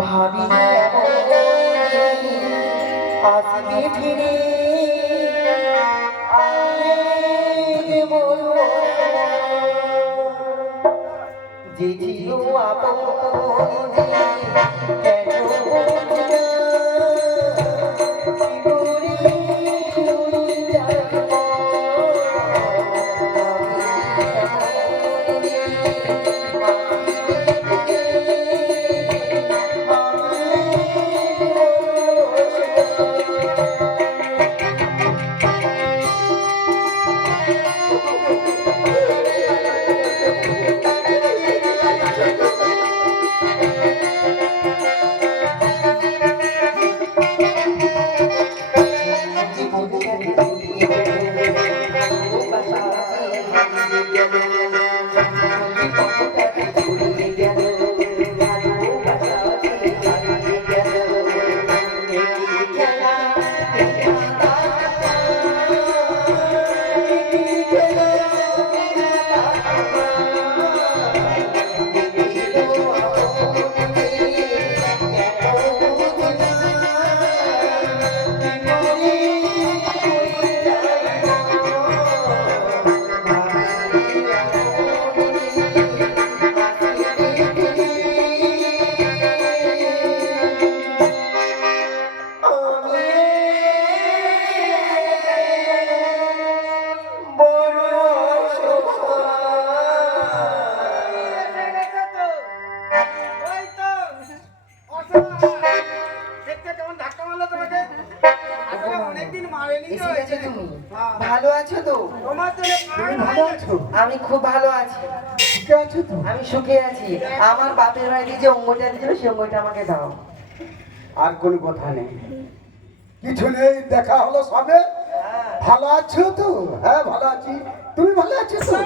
ভাবি আসবে ফিরে যে ছিল আপন কেন ভালো আছো তো? আমি খুব ভালো আছি। আমি সুখে আছি। আমার বাপের বাড়িতে যে অঙ্গটা দিয়েছিল সেই অঙ্গটা আমাকে দাও। আর কোন কথা নেই, কিছু নেই, দেখা হলো সবে। ভালো আছো তো? হ্যাঁ ভালো আছি, তুমি ভালো আছো তো?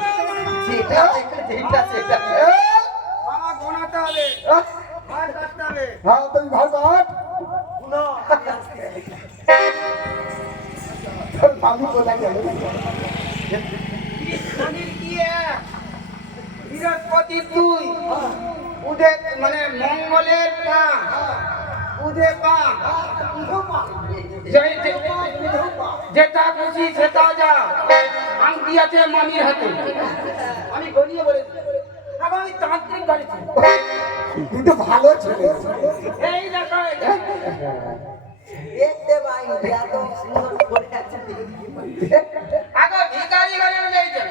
যেটা যেটা সেটা হ্যাঁ তুমি ভালো আছ? মামি কোথায় গেল? বৃহস্পতি তুই উদে মানে মঙ্গলের পা উদে পা যেটা খুশি সেটা যা আংটি আছে মামির হাতে। আমি গলিয়ে বলে আমি তান্ত্রিক গাড়িছি কিন্তু ভালো ছেলে। এই দেখো দেখতে পাই এত সুন্দর